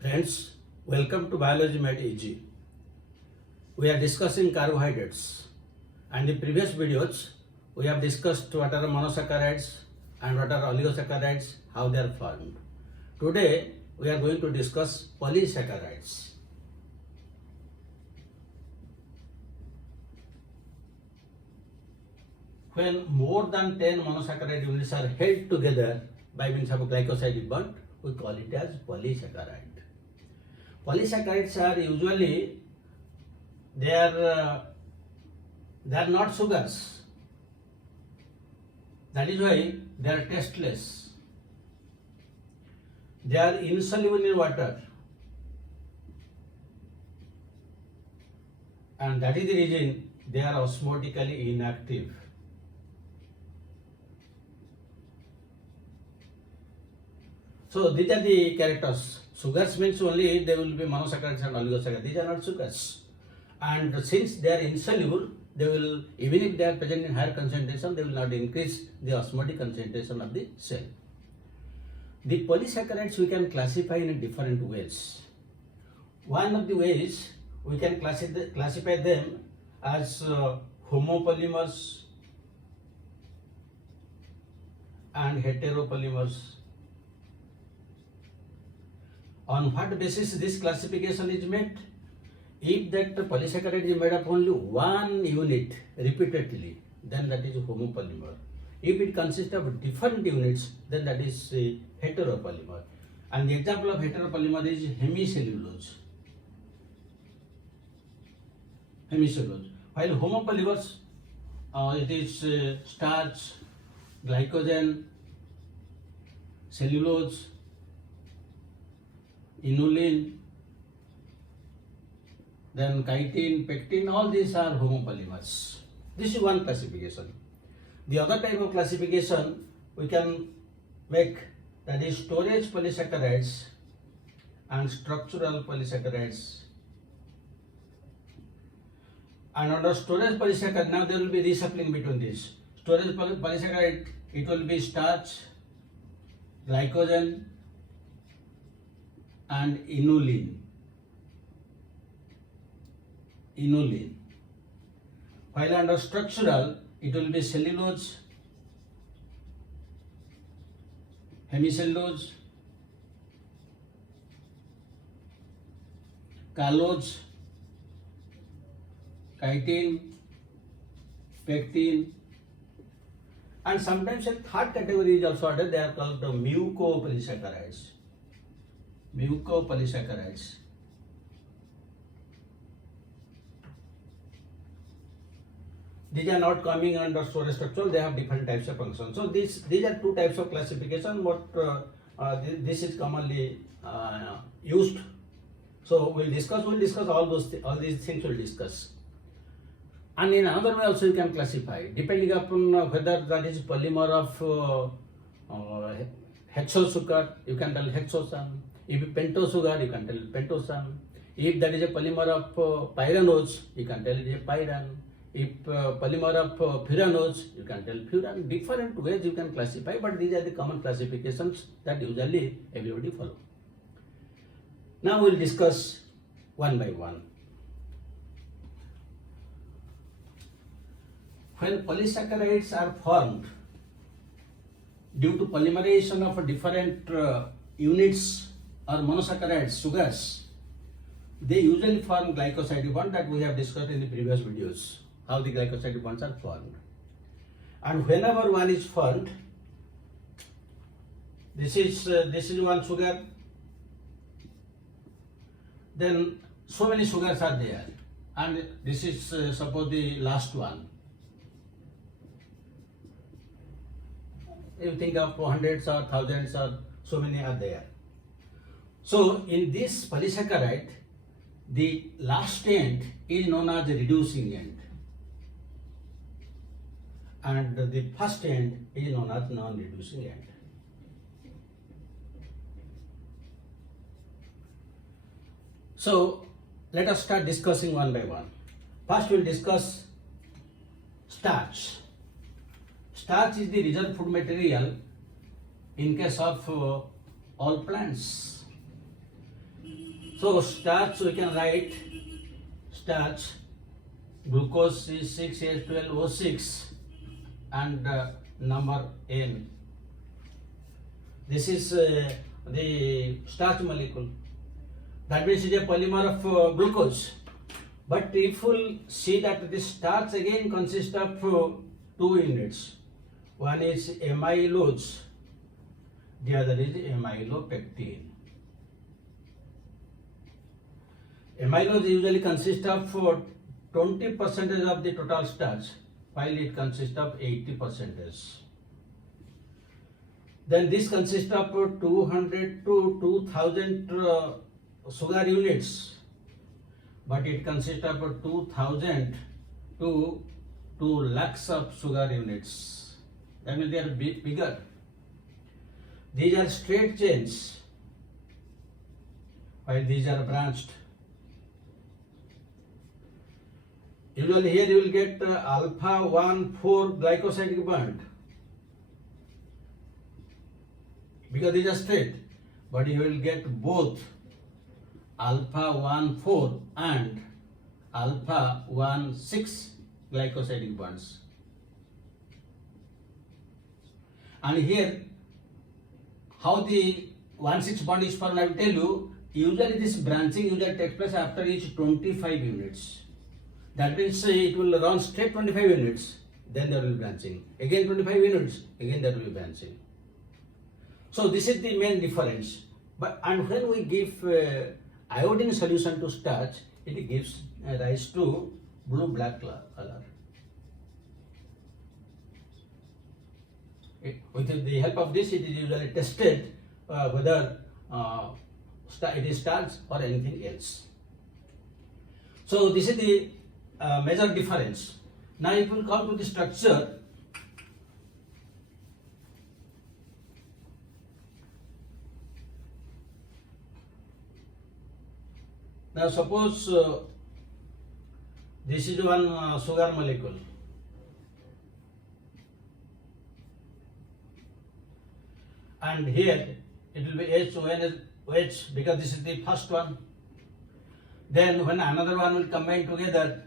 Friends, welcome to Biology Made Easy. We are discussing carbohydrates, and in previous videos we have discussed what are monosaccharides and what are oligosaccharides, how they are formed. Today we are going to discuss polysaccharides. When more than 10 monosaccharide units are held together by means of a glycosidic bond, we call it as polysaccharide. Polysaccharides are usually they are not sugars. That is why they are tasteless. They are insoluble in water, and that is the reason they are osmotically inactive. So these are the characters. Sugars means only they will be monosaccharides and oligosaccharides. These are not sugars. And since they are insoluble, they will, even if they are present in higher concentration, they will not increase the osmotic concentration of the cell. The polysaccharides we can classify in different ways. One of the ways we can classify them as homopolymers and heteropolymers. On what basis this classification is made? If that polysaccharide is made of only one unit repeatedly, then that is a homopolymer. If it consists of different units, then that is a heteropolymer. And the example of heteropolymer is hemicellulose. While homopolymers, it is starch, glycogen, cellulose, inulin, then chitin, pectin, all these are homopolymers. This is one classification. The other type of classification we can make, that is storage polysaccharides and structural polysaccharides. And under storage polysaccharide, now there will be reshuffling between these. Storage polysaccharide, it will be starch, glycogen, and inulin. While under structural, it will be cellulose, hemicellulose, callose, chitin, pectin, and sometimes a third category is also added. They are called the mucopolysaccharides. Mucopolysaccharides. These are not coming under storage structure, they have different types of functions. So these are two types of classification, what this is commonly used. So we'll discuss all these things we'll discuss. And in another way also you can classify, depending upon whether that is polymer of hexose sugar, you can tell hexosome. If pentose sugar, you can tell pentosome. If that is a polymer of pyranose, you can tell it is a pyran. If polymer of furanose, you can tell furan. Different ways you can classify, but these are the common classifications that usually everybody follow. Now we'll discuss one by one. When polysaccharides are formed due to polymerization of different units or monosaccharides, sugars, they usually form glycosidic bond that we have discussed in the previous videos, how the glycosidic bonds are formed. And whenever one is formed, this is one sugar, then so many sugars are there, and this is suppose the last one. You think of hundreds or thousands or so many are there. So in this polysaccharide, the last end is known as the reducing end, and the first end is known as non-reducing end. So let us start discussing one by one. First we will discuss starch. Starch is the reserve food material in case of all plants. So starch we can write starch, glucose is 6H12O6 and number N. This is the starch molecule. That means it is a polymer of glucose. But if we see that this starch again consists of two units. One is amylose, the other is amylopectin. Amylose usually consists of 20% of the total starch, while it consists of 80%. Then this consists of 200 to 2000 sugar units, but it consists of 2000 to 2 lakhs of sugar units. That means they are bigger. These are straight chains, while these are branched. Usually here you will get alpha 1,4 glycosidic bond, because these are straight, but you will get both alpha 1,4 and alpha 1,6 glycosidic bonds. And here, how the 1,6 bond is formed, I will tell you. Usually this branching usually takes place after each 25 units. That means it will run straight 25 units, then there will be branching. Again 25 units, again there will be branching. So this is the main difference. And when we give iodine solution to starch, it gives rise to blue-black color. With the help of this, it is usually tested whether it is starch or anything else. So this is the major difference. Now if we come to the structure, now suppose this is one sugar molecule, and here it will be H because this is the first one. Then when another one will combine together,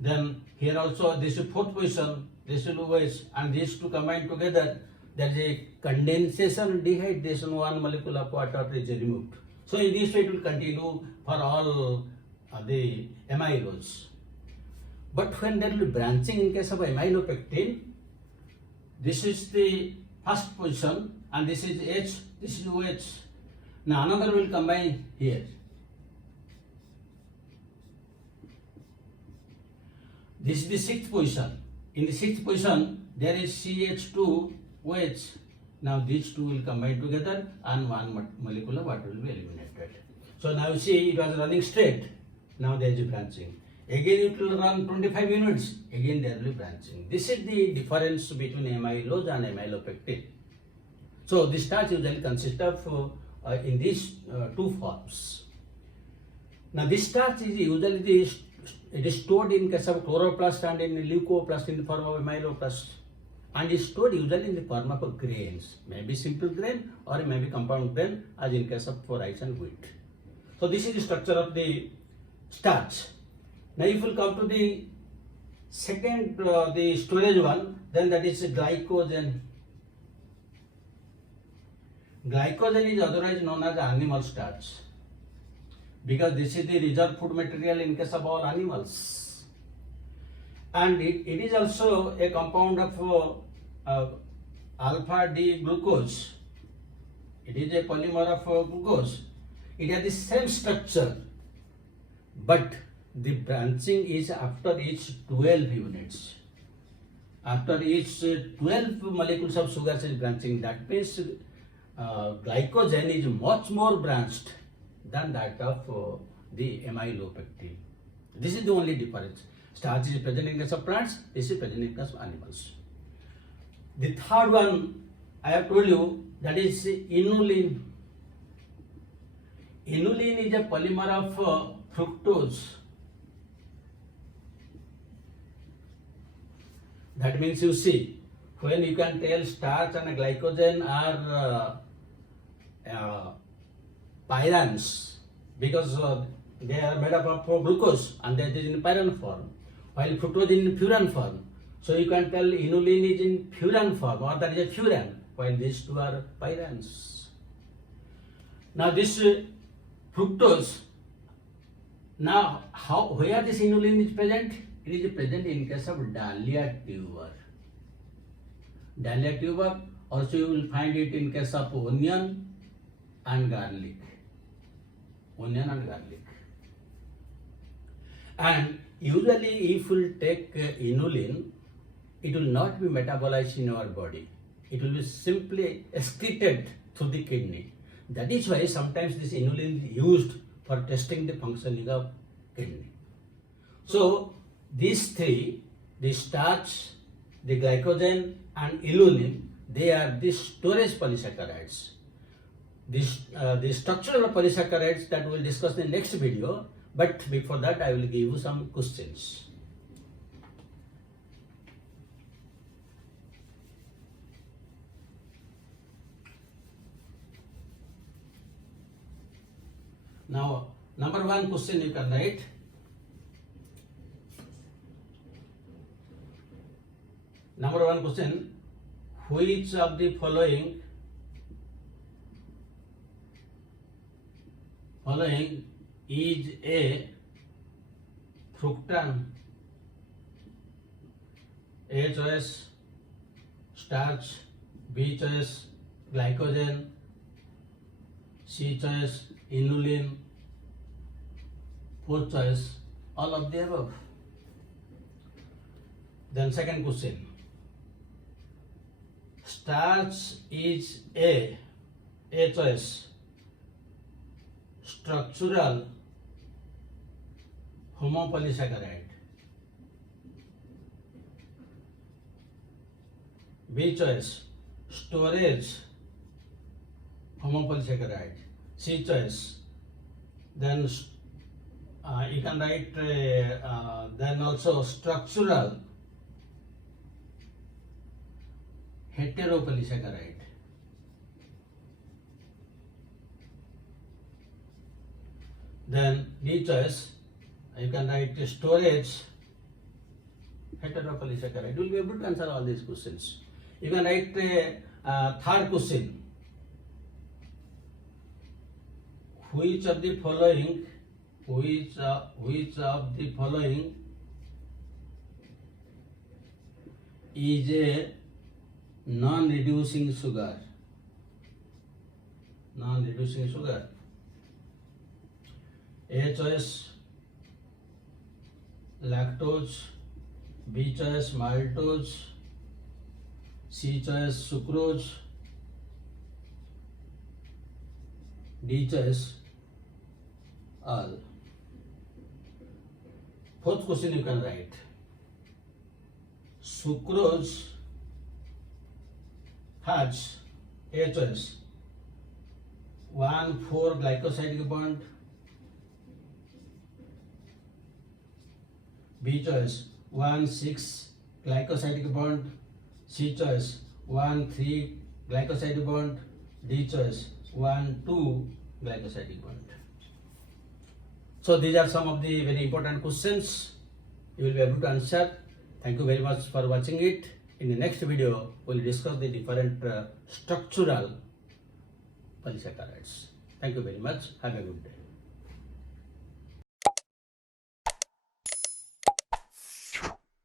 then here also this is fourth position, this will be OH, and these two combine together, there is a condensation dehydration, one molecule of water is removed. So in this way it will continue for all the amylose. But when there will be branching in case of amylopectin, this is the first position and this is H, this is OH. Now another will combine here. This is the sixth position. In the sixth position, there is CH2OH. Now these two will combine together and one molecule of water will be eliminated. So now you see it was running straight. Now there is a branching. Again it will run 25 units. Again there will be branching. This is the difference between amylose and amylopectin. So the starch usually consists of in these two forms. Now this starch is usually it is stored in case of chloroplast and in leucoplast in the form of amyloplast, and is stored usually in the form of grains, maybe simple grain or maybe compound grain, as in case of rice and wheat. So this is the structure of the starch. Now if we come to the second, the storage one, then that is glycogen. Glycogen is otherwise known as animal starch, because this is the reserve food material in case of all animals. And it is also a compound of alpha D glucose. It is a polymer of glucose. It has the same structure, but the branching is after each 12 units. After each 12 molecules of sugar is branching, that means glycogen is much more branched than that of the amylopectin. This is the only difference. Starch is present in case of plants, this is present in case of animals. The third one I have told you, that is inulin. Inulin is a polymer of fructose. That means you see, when you can tell starch and glycogen are pyrans because they are made up of glucose and that is in pyran form, while fructose is in furan form. So you can tell inulin is in furan form or that is a furan, while these two are pyrans. Now this fructose, now where this inulin is present? It is present in case of dahlia tuber. Dahlia tuber, also you will find it in case of onion and garlic. Onion and garlic. And usually if we take inulin, it will not be metabolized in our body. It will be simply excreted through the kidney. That is why sometimes this inulin is used for testing the functioning of kidney. So these three, the starch, the glycogen and inulin, they are the storage polysaccharides. The structural polysaccharides that we will discuss in the next video, but before that I will give you some questions. Now, number one question you can write. Number one question, which of the following is a fructan? A choice starch, B choice glycogen, C choice inulin, fourth choice all of the above. Then second question, starch is a choice structural homopolysaccharide, B choice storage homopolysaccharide, C choice. Then you can write then also structural heteropolysaccharide. Then D choice, you can write storage heteropolysaccharide. You will be able to answer all these questions. You can write third question. Which of the following is a non-reducing sugar? Non-reducing sugar. A choice lactose, B choice maltose, C choice sucrose, D choice all. Fourth question you can write. Sucrose has A choice 1,4 glycosidic bond, B choice 1,6 glycosidic bond, C choice 1,3 glycosidic bond, D choice 1,2 glycosidic bond. So these are some of the very important questions you will be able to answer. Thank you very much for watching it. In the next video, we will discuss the different structural polysaccharides. Thank you very much. Have a good day.